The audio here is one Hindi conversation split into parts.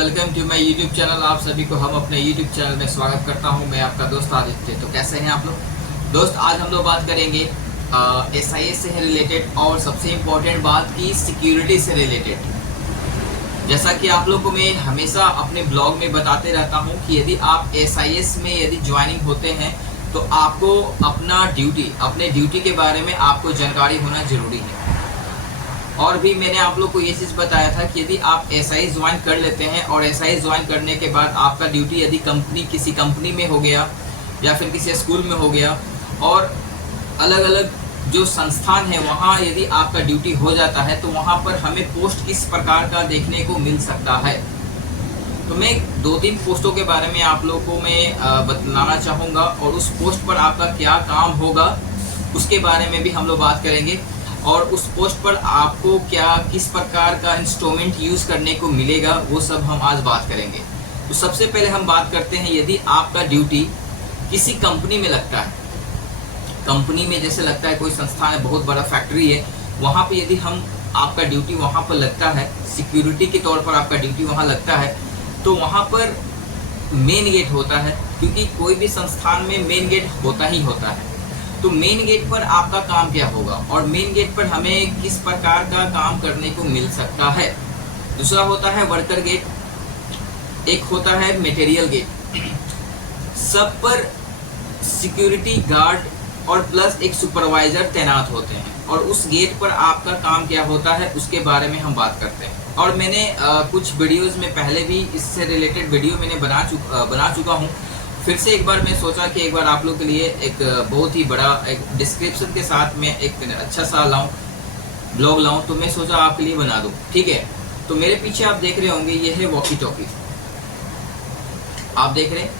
Welcome to my YouTube channel. आप सभी को हम अपने यूट्यूब चैनल में स्वागत करता हूं। मैं आपका दोस्त आदित्य। तो कैसे हैं आप लोग दोस्त? आज हम लोग बात करेंगे SIS से रिलेटेड और सबसे इम्पोर्टेंट बात की सिक्योरिटी से रिलेटेड। जैसा कि आप लोग को मैं हमेशा अपने ब्लॉग में बताते रहता हूं कि यदि आप SIS में यदि ज्वाइनिंग होते हैं तो आपको अपने ड्यूटी के बारे में आपको जानकारी होना जरूरी है। और भी मैंने आप लोग को ये चीज़ बताया था कि यदि आप SIS ज्वाइन कर लेते हैं और SIS ज्वाइन करने के बाद आपका ड्यूटी यदि किसी कंपनी में हो गया या फिर किसी स्कूल में हो गया और अलग अलग जो संस्थान है वहाँ यदि आपका ड्यूटी हो जाता है तो वहाँ पर हमें पोस्ट किस प्रकार का देखने को मिल सकता है। तो मैं 2-3 पोस्टों के बारे में आप लोगों को मैं बताना चाहूँगा और उस पोस्ट पर आपका क्या काम होगा उसके बारे में भी हम लोग बात करेंगे। और उस पोस्ट पर आपको किस प्रकार का इंस्ट्रूमेंट यूज़ करने को मिलेगा वो सब हम आज बात करेंगे। तो सबसे पहले हम बात करते हैं, यदि आपका ड्यूटी किसी कंपनी में लगता है, कंपनी में जैसे लगता है कोई संस्थान है, बहुत बड़ा फैक्ट्री है, वहाँ पे यदि आपका ड्यूटी वहाँ पर लगता है, सिक्योरिटी के तौर पर आपका ड्यूटी वहाँ लगता है, तो वहाँ पर मेन गेट होता है, क्योंकि कोई भी संस्थान में मेन गेट होता ही होता है। तो मेन गेट पर आपका काम क्या होगा और मेन गेट पर हमें किस प्रकार का काम करने को मिल सकता है। दूसरा होता है वर्कर गेट, एक होता है मटेरियल गेट। सब पर सिक्योरिटी गार्ड और प्लस एक सुपरवाइजर तैनात होते हैं और उस गेट पर आपका काम क्या होता है उसके बारे में हम बात करते हैं। और मैंने कुछ वीडियोस में पहले भी इससे रिलेटेड वीडियो मैंने बना चुका हूँ। फिर से एक बार मैं सोचा कि एक बार आप लोग के लिए एक बहुत ही बड़ा एक डिस्क्रिप्शन के साथ में एक अच्छा सा ब्लॉग लाऊं, तो मैं सोचा आपके लिए बना दूं। ठीक है, तो मेरे पीछे आप देख रहे होंगे ये है वॉकी टॉकी। आप देख रहे हैं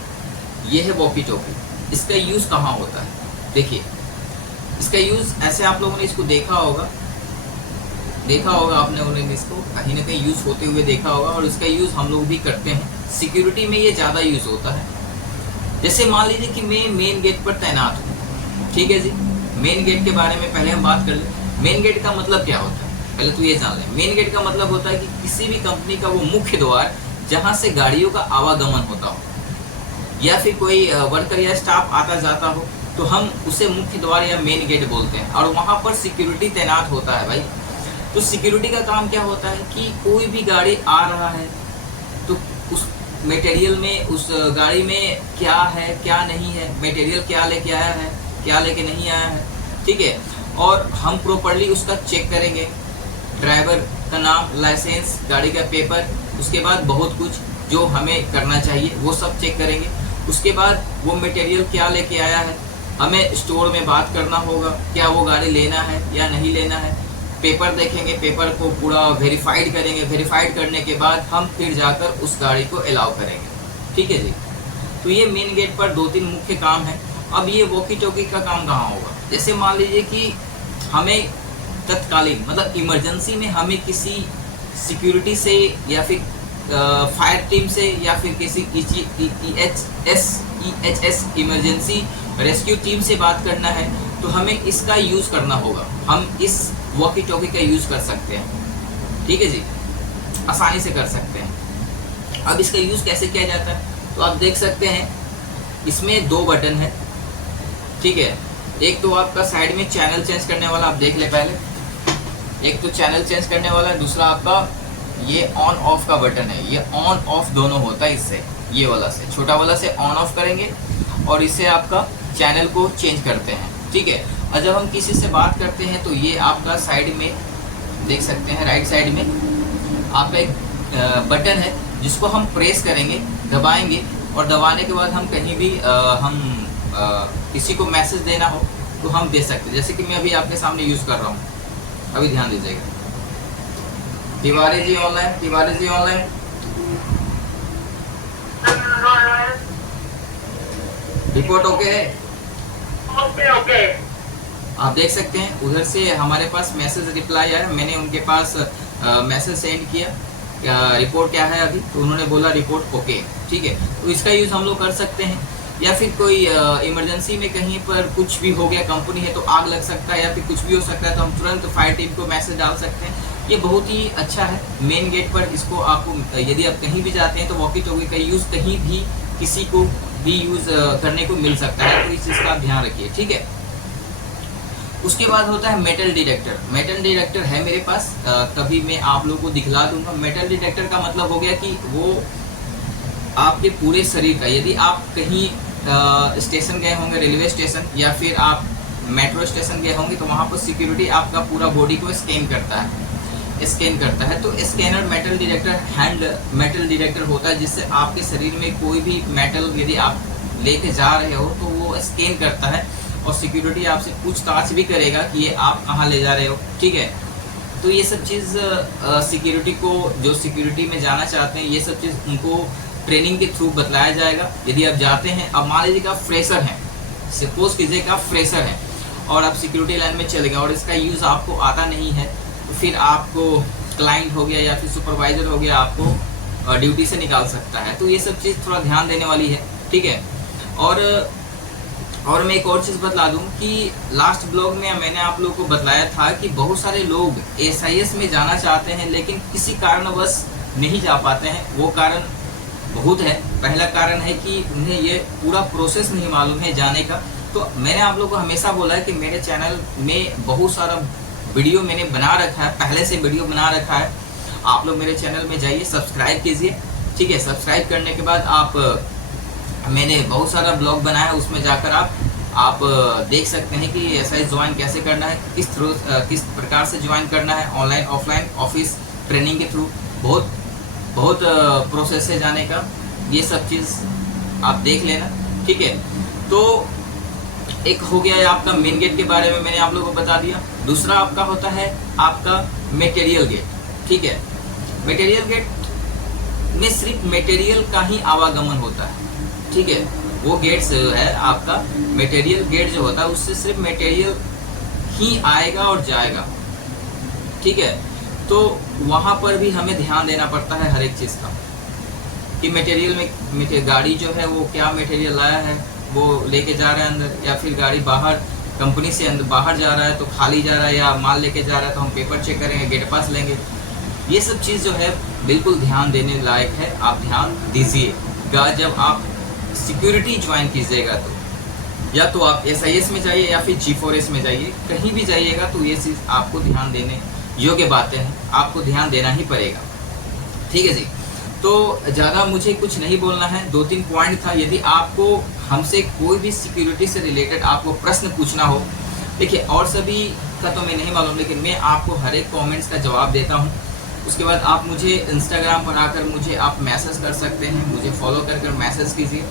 ये है वॉकी टॉकी। इसका यूज़ कहाँ होता है? देखिए, इसका यूज़ ऐसे आप लोगों ने इसको देखा होगा आपने इसको कहीं ना कहीं यूज़ होते हुए देखा होगा और इसका यूज़ हम लोग भी करते हैं। सिक्योरिटी में ये ज़्यादा यूज़ होता है। जैसे मान लीजिए कि मैं मेन गेट पर तैनात हूँ। ठीक है जी, मेन गेट के बारे में पहले हम बात कर लें। मेन गेट का मतलब क्या होता है पहले तो ये जान लें। मेन गेट का मतलब होता है कि किसी भी कंपनी का वो मुख्य द्वार जहाँ से गाड़ियों का आवागमन होता हो या फिर कोई वर्कर या स्टाफ आता जाता हो तो हम उसे मुख्य द्वार या मेन गेट बोलते हैं। और वहाँ पर सिक्योरिटी तैनात होता है भाई। तो सिक्योरिटी का काम क्या होता है कि कोई भी गाड़ी आ रहा है तो उस मटेरियल में, उस गाड़ी में क्या है क्या नहीं है, मटेरियल क्या लेके आया है क्या लेके नहीं आया है, ठीक है। और हम प्रॉपर्ली उसका चेक करेंगे, ड्राइवर का नाम, लाइसेंस, गाड़ी का पेपर, उसके बाद बहुत कुछ जो हमें करना चाहिए वो सब चेक करेंगे। उसके बाद वो मटेरियल क्या लेके आया है, हमें स्टोर में बात करना होगा क्या वो गाड़ी लेना है या नहीं लेना है। पेपर देखेंगे, पेपर को पूरा वेरीफाइड करेंगे, वेरीफाइड करने के बाद हम फिर जाकर उस गाड़ी को अलाउ करेंगे। ठीक है जी। तो ये मेन गेट पर 2-3 मुख्य काम है। अब ये वॉकी टॉकी का काम कहाँ होगा? जैसे मान लीजिए कि हमें तत्कालीन मतलब इमरजेंसी में हमें किसी सिक्योरिटी से या फिर फायर टीम से या फिर किसी EHS इमरजेंसी रेस्क्यू टीम से बात करना है तो हमें इसका यूज़ करना होगा। हम इस वॉकी टॉकी का यूज़ कर सकते हैं। ठीक है जी, आसानी से कर सकते हैं। अब इसका यूज़ कैसे किया जाता है तो आप देख सकते हैं इसमें 2 बटन है। ठीक है, एक तो आपका साइड में चैनल चेंज करने वाला, आप देख ले पहले, एक तो चैनल चेंज करने वाला, दूसरा आपका ये ऑन ऑफ का बटन है। ये ऑन ऑफ दोनों होता है इससे, ये वाला से, छोटा वाला से ऑन ऑफ करेंगे और इससे आपका चैनल को चेंज करते हैं। ठीक है, और जब हम किसी से बात करते हैं तो ये आपका साइड में देख सकते हैं, राइट साइड में आपका एक बटन है जिसको हम प्रेस करेंगे, दबाएंगे और दबाने के बाद हम कहीं भी किसी को मैसेज देना हो तो हम दे सकते हैं। जैसे कि मैं अभी आपके सामने यूज़ कर रहा हूँ, अभी ध्यान दीजिएगा। Tiwari ji online, Tiwari ji online, report okay है? ओके। आप देख सकते हैं उधर से हमारे पास मैसेज रिप्लाई आया, मैंने उनके पास मैसेज सेंड किया रिपोर्ट क्या है अभी, तो उन्होंने बोला रिपोर्ट ओके। ठीक है, तो इसका यूज़ हम लोग कर सकते हैं। या फिर कोई इमरजेंसी में कहीं पर कुछ भी हो गया, कंपनी है तो आग लग सकता है या फिर कुछ भी हो सकता है, तो हम तुरंत फायर टीम को मैसेज डाल सकते हैं ये बहुत ही अच्छा है। मेन गेट पर इसको आपको यदि आप कहीं भी जाते हैं तो वॉकी टॉकी का यूज़ कहीं भी किसी को भी यूज़ करने को मिल सकता है, तो इस चीज़ का आप ध्यान रखिए, ठीक है। उसके बाद होता है मेटल डिटेक्टर। मेटल डिटेक्टर है मेरे पास, कभी मैं आप लोगों को दिखला दूंगा। मेटल डिटेक्टर का मतलब हो गया कि वो आपके पूरे शरीर का, यदि आप कहीं स्टेशन गए होंगे, रेलवे स्टेशन या फिर आप मेट्रो स्टेशन गए होंगे, तो वहाँ पर सिक्योरिटी आपका पूरा बॉडी को स्कैन करता है। तो scanner metal detector, hand metal detector होता है, जिससे आपके शरीर में कोई भी मेटल यदि आप लेके जा रहे हो तो वो स्कैन करता है और सिक्योरिटी आपसे पूछताछ भी करेगा कि ये आप कहाँ ले जा रहे हो, ठीक है। तो ये सब चीज़ सिक्योरिटी को, जो सिक्योरिटी में जाना चाहते हैं, ये सब चीज़ उनको ट्रेनिंग के थ्रू बतलाया जाएगा। यदि आप जाते हैं, अब मान लीजिए कि आप फ्रेशर हैं, सपोज कीजिए कि आप फ्रेशर हैं और आप सिक्योरिटी लाइन में चले गए और इसका यूज़ आपको आता नहीं है, तो फिर आपको क्लाइंट हो गया या फिर सुपरवाइजर हो गया, आपको ड्यूटी से निकाल सकता है। तो ये सब चीज़ थोड़ा ध्यान देने वाली है, ठीक है। और मैं एक और चीज़ बतला दूं कि लास्ट ब्लॉग में मैंने आप लोगों को बतलाया था कि बहुत सारे लोग SIS में जाना चाहते हैं लेकिन किसी कारणवश नहीं जा पाते हैं। वो कारण बहुत है। पहला कारण है कि उन्हें ये पूरा प्रोसेस नहीं मालूम है जाने का। तो मैंने आप लोगों को हमेशा बोला है कि मेरे चैनल में बहुत सारा वीडियो मैंने बना रखा है, पहले से वीडियो बना रखा है। आप लोग मेरे चैनल में जाइए, सब्सक्राइब कीजिए, ठीक है। सब्सक्राइब करने के बाद आप, मैंने बहुत सारा ब्लॉग बनाया है, उसमें जाकर आप देख सकते हैं कि SIS ज्वाइन कैसे करना है, किस प्रकार से ज्वाइन करना है, ऑनलाइन, ऑफलाइन, ऑफिस ट्रेनिंग के थ्रू। बहुत प्रोसेस है जाने का। ये सब चीज़ आप देख लेना, ठीक है। तो एक हो गया है आपका मेन गेट के बारे में, मैंने आप लोगों को बता दिया। दूसरा आपका होता है आपका मटेरियल गेट, ठीक है। मटेरियल गेट में सिर्फ मटेरियल का ही आवागमन होता है, ठीक है। वो गेट है आपका मटेरियल गेट जो होता है, उससे सिर्फ मटेरियल ही आएगा और जाएगा, ठीक है। तो वहाँ पर भी हमें ध्यान देना पड़ता है हर एक चीज़ का कि मटेरियल में गाड़ी जो है वो क्या मटेरियल लाया है, वो लेके जा रहा है अंदर, या फिर गाड़ी बाहर कंपनी से अंदर बाहर जा रहा है तो खाली जा रहा है, या माल लेके जा रहा है तो हम पेपर चेक करेंगे, गेट पास लेंगे। ये सब चीज़ जो है बिल्कुल ध्यान देने लायक है। आप ध्यान दीजिएगा जब आप सिक्योरिटी ज्वाइन कीजिएगा, तो या तो आप SIS में जाइए या फिर G4S में जाइए, कहीं भी जाइएगा तो ये चीज़ आपको ध्यान देने योग्य बातें हैं, आपको ध्यान देना ही पड़ेगा, ठीक है जी। तो ज़्यादा मुझे कुछ नहीं बोलना है, 2-3 पॉइंट था। यदि आपको हमसे कोई भी सिक्योरिटी से रिलेटेड आपको प्रश्न पूछना हो, देखिए और सभी का तो मैं नहीं मालूम, लेकिन मैं आपको हर एक कमेंट्स का जवाब देता हूँ। उसके बाद आप मुझे इंस्टाग्राम पर आकर मुझे आप मैसेज कर सकते हैं, मुझे फॉलो कर मैसेज कीजिए।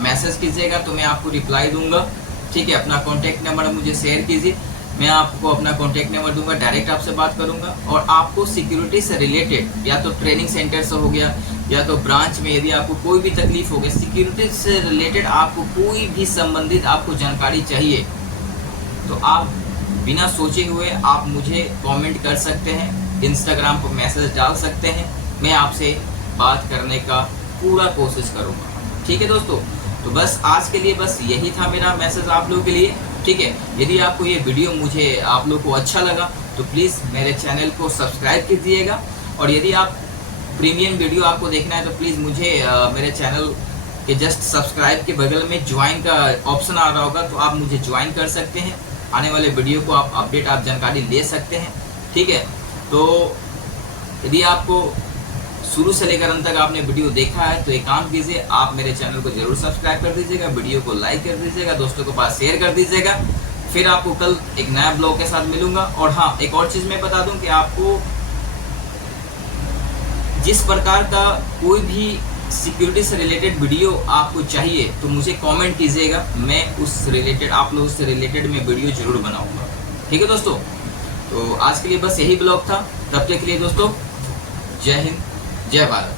मैसेज कीजिएगा तो मैं आपको रिप्लाई दूंगा, ठीक है। अपना कॉन्टैक्ट नंबर मुझे शेयर कीजिए, मैं आपको अपना कॉन्टैक्ट नंबर दूंगा, डायरेक्ट आपसे बात करूंगा। और आपको सिक्योरिटी से रिलेटेड, या तो ट्रेनिंग सेंटर से हो गया या तो ब्रांच में, यदि आपको कोई भी तकलीफ हो गई सिक्योरिटी से रिलेटेड, आपको कोई भी संबंधित आपको जानकारी चाहिए, तो आप बिना सोचे हुए आप मुझे कमेंट कर सकते हैं, इंस्टाग्राम पर मैसेज डाल सकते हैं। मैं आपसे बात करने का पूरा कोशिश करूँगा, ठीक है दोस्तों। तो बस आज के लिए बस यही था मेरा मैसेज आप लोगों के लिए, ठीक है। यदि आपको ये वीडियो मुझे आप लोग को अच्छा लगा तो प्लीज़ मेरे चैनल को सब्सक्राइब कीजिएगा। और यदि आप प्रीमियम वीडियो आपको देखना है तो प्लीज़ मुझे मेरे चैनल के जस्ट सब्सक्राइब के बगल में ज्वाइन का ऑप्शन आ रहा होगा, तो आप मुझे ज्वाइन कर सकते हैं। आने वाले वीडियो को आप अपडेट, आप जानकारी ले सकते हैं, ठीक है। तो यदि आपको शुरू से लेकर अंत तक आपने वीडियो देखा है तो एक काम कीजिए, आप मेरे चैनल को जरूर सब्सक्राइब कर दीजिएगा, वीडियो को लाइक कर दीजिएगा, दोस्तों के पास शेयर कर दीजिएगा। फिर आपको कल एक नया ब्लॉग के साथ मिलूंगा। और हाँ, एक और चीज़ मैं बता दूं कि आपको जिस प्रकार का कोई भी सिक्योरिटी से रिलेटेड वीडियो आपको चाहिए तो मुझे कमेंट कीजिएगा, मैं उस रिलेटेड, आप लोगों से रिलेटेड मैं वीडियो जरूर बनाऊंगा, ठीक है दोस्तों। तो आज के लिए बस यही ब्लॉग था। तब तक के लिए दोस्तों, जय हिंद, जय भारत।